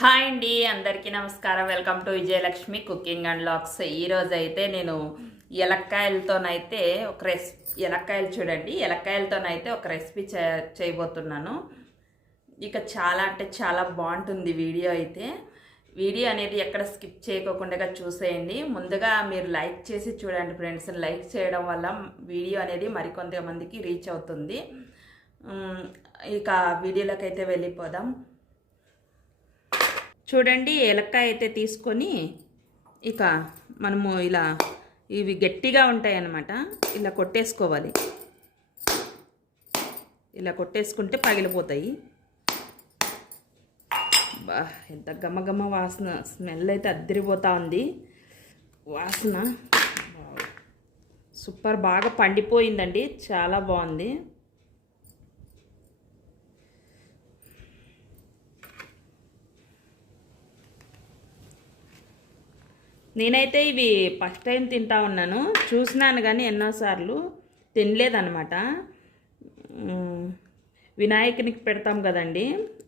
Hi అండి అందరికీ నమస్కారం. Welcome to Vijayalakshmi cooking and vlogs. ఈరోజు అయితే నేను ఎలక్కాయలతోనైతే ఒక రెసిపీ ఎలక్కాయలు చూడండి. ఎలక్కాయలతోనైతే ఒక రెసిపీ చే చేయబోతున్నాను. ఇక చాలా అంటే చాలా బాగుంటుంది వీడియో అయితే. వీడియో అనేది ఎక్కడ స్కిప్ చేయకోకుండా చూసేయండి. ముందుగా మీరు లైక్ చేసి చూడండి ఫ్రెండ్స్. లైక్ చేయడం వల్ల వీడియో అనేది మరికొంతమందికి రీచ్ అవుతుంది. ఇక వీడియోలోకి అయితే వెళ్ళిపోదాం. చూడండి ఏలక్కాయ అయితే తీసుకొని ఇక మనము ఇలా ఇవి గట్టిగా ఉంటాయి అన్నమాట ఇలా కొట్టేసుకోవాలి. ఇలా కొట్టేసుకుంటే పగిలిపోతాయి. బా ఎంత గమగమ వాసన స్మెల్ అయితే అద్దరిపోతూ ఉంది. వాసన సూపర్ బాగా పండిపోయిందండి. చాలా బాగుంది. నేనైతే ఇవి ఫస్ట్ టైం తింటా ఉన్నాను. చూసినాను కానీ ఎన్నోసార్లు తినలేదన్నమాట. వినాయకునికి పెడతాం కదండి.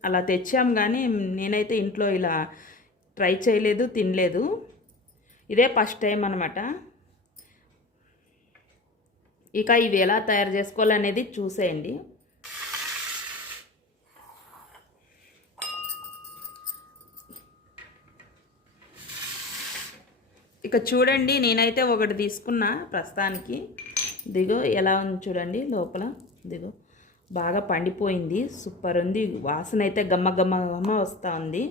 అలా తెచ్చాం కానీ నేనైతే ఇంట్లో ఇలా ట్రై చేయలేదు తినలేదు. ఇదే ఫస్ట్ టైం అనమాట ఇక ఇవి ఎలా తయారు చేసుకోవాలనేది చూసేయండి. ఇక చూడండి నేనైతే ఒకటి తీసుకున్నా ప్రస్తుతానికి. దిగో ఎలా ఉంది చూడండి లోపల. దిగో. బాగా పండిపోయింది. సూపర్ ఉంది. వాసన అయితే గమ్మ గమ్మ గమ్మ వస్తూ ఉంది.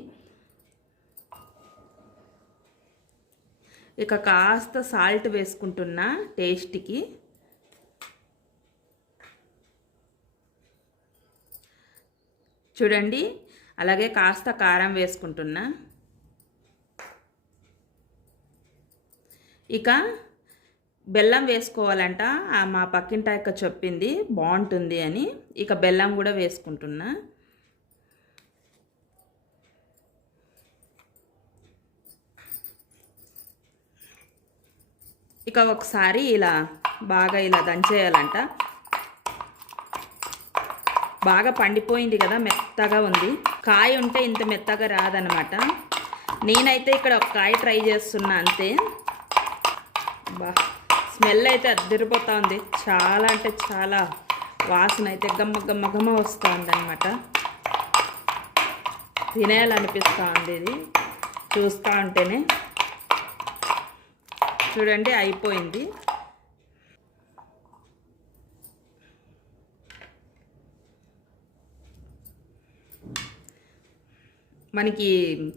ఇక కాస్త సాల్ట్ వేసుకుంటున్నా టేస్ట్కి. చూడండి అలాగే కాస్త కారం వేసుకుంటున్నా. ఇక బెల్లం వేసుకోవాలంట. మా పక్కింట యొక్క చెప్పింది బాగుంటుంది అని. ఇక బెల్లం కూడా వేసుకుంటున్నా. ఇక ఒకసారి ఇలా బాగా ఇలా దంచేయాలంట. బాగా పండిపోయింది కదా మెత్తగా ఉంది. కాయ ఉంటే ఇంత మెత్తగా రాదనమాట. నేనైతే ఇక్కడ ఒక కాయ ట్రై చేస్తున్నా అంతే. బా స్మెల్ అయితే అద్దరిపోతా ఉంది చాలా అంటే చాలా వాసన అయితే గమ్మ గమ్మ గమ్మ వస్తూ ఉందన్నమాట తినేయాలనిపిస్తూ ఉంది ఇది. చూస్తూ ఉంటేనే. చూడండి అయిపోయింది. మనకి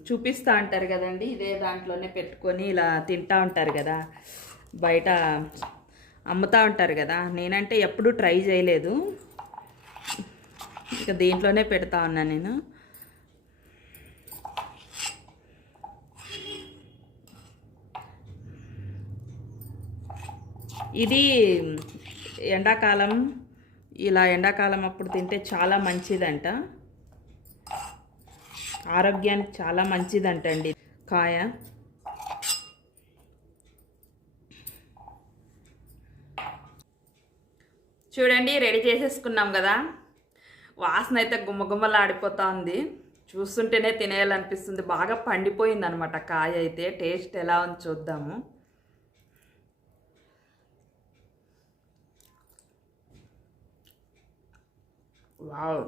చూపిస్తూ ఉంటారు కదండి ఇదే దాంట్లోనే పెట్టుకొని ఇలా తింటూ ఉంటారు కదా. బయట అమ్ముతూ ఉంటారు కదా నేనంటే ఎప్పుడూ ట్రై చేయలేదు. ఇక దీంట్లోనే పెడతా ఉన్నా నేను. ఇది ఎండాకాలం ఇలా ఎండాకాలం అప్పుడు తింటే చాలా మంచిదంట. ఆరోగ్యానికి చాలా మంచిదంటండి కాయ. చూడండి రెడీ చేసేసుకున్నాం కదా. వాసన అయితే గుమ్మగుమ్మలాడిపోతా ఉంది చూస్తుంటేనే తినేయాలనిపిస్తుంది. బాగా పండిపోయింది అనమాట కాయ అయితే. టేస్ట్ ఎలా ఉంది చూద్దాము. వావ్.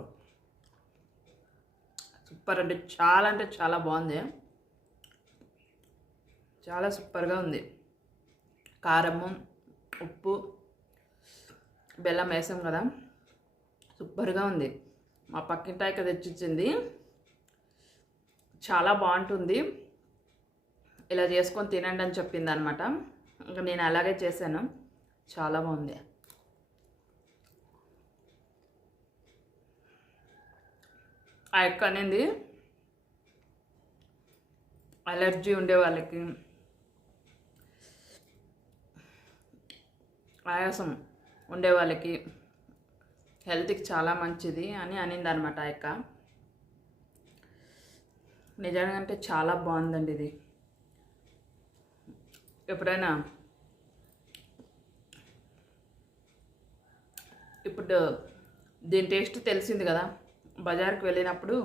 సూపర్ అంటే చాలా అంటే చాలా బాగుంది. చాలా సూపర్గా ఉంది. కారము ఉప్పు. బెల్లం వేసాం కదా. సూపర్గా ఉంది. మా పక్కింటాయిక తెచ్చిచ్చింది. చాలా బాగుంటుంది. ఇలా చేసుకొని తినండి అని చెప్పింది అనమాట ఇంకా నేను అలాగే చేశాను. చాలా బాగుంది. ఆ ఎక్క అనేది అలర్జీ ఉండే వాళ్ళకి. ఆయాసం. ఉండే వాళ్ళకి హెల్త్కి చాలా మంచిది అని అనింది అనమాట ఆ యొక్క నిజంగా అంటే చాలా బాగుందండి ఇది. ఎప్పుడైనా ఇప్పుడు దీని టేస్ట్ తెలిసింది కదా బజార్కి వెళ్ళినప్పుడు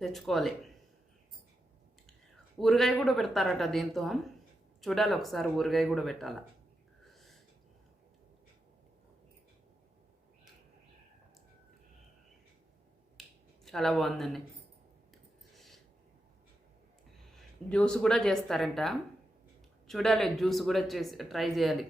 తెచ్చుకోవాలి. ఊరగాయ కూడా పెడతారట దీంతో. చూడాలి ఒకసారి ఊరగాయ కూడా పెట్టాలా. చాలా బాగుందండి. జ్యూస్ కూడా చేస్తారంట. చూడాలి జ్యూస్ కూడా చేసి ట్రై చేయాలి.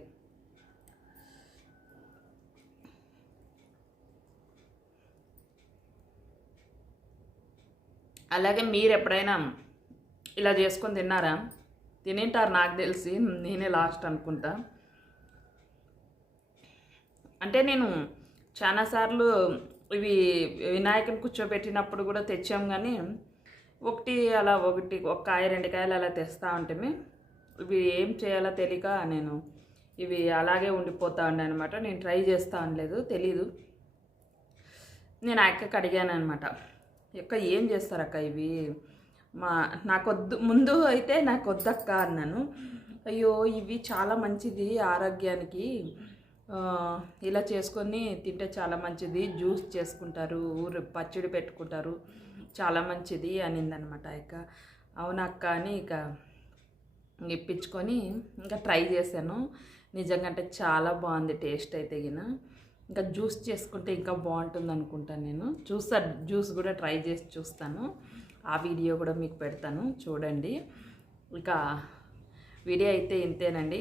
అలాగే మీరు ఎప్పుడైనా ఇలా చేసుకొని తిన్నారా? తినేంటారు నాకు తెలిసి నేనే లాస్ట్ అనుకుంటా. అంటే నేను చాలాసార్లు ఇవి వినాయకుని కూర్చోబెట్టినప్పుడు కూడా తెచ్చాం కానీ ఒకటి అలా ఒకటి ఒక కాయ రెండు కాయలు అలా తెస్తా ఉంటే ఇవి ఏం చేయాలో తెలియక నేను ఇవి అలాగే ఉండిపోతా ఉండే అనమాట నేను ట్రై చేస్తా ఉండలేదు తెలీదు. నేను ఆ అక్కకి అడిగాను అనమాట అక్క ఏం చేస్తారు అక్క ఇవి? మా నాకొద్దు ముందు అయితే నాకు వద్దక్క అన్నాను. అయ్యో ఇవి చాలా మంచిది ఆరోగ్యానికి. ఇలా చేసుకొని తింటే చాలా మంచిది. జ్యూస్ చేసుకుంటారు ఊరు పచ్చడి పెట్టుకుంటారు. చాలా మంచిది అనిందనమాట ఇక. అవునక్క అని ఇక ఇప్పించుకొని ఇంకా ట్రై చేశాను. నిజంగా అంటే చాలా బాగుంది టేస్ట్ అయితే గిన. ఇంకా జ్యూస్ చేసుకుంటే ఇంకా బాగుంటుంది అనుకుంటాను నేను. చూస్తా జ్యూస్ కూడా ట్రై చేసి చూస్తాను. ఆ వీడియో కూడా మీకు పెడతాను. చూడండి. ఇక వీడియో అయితే ఇంతేనండి.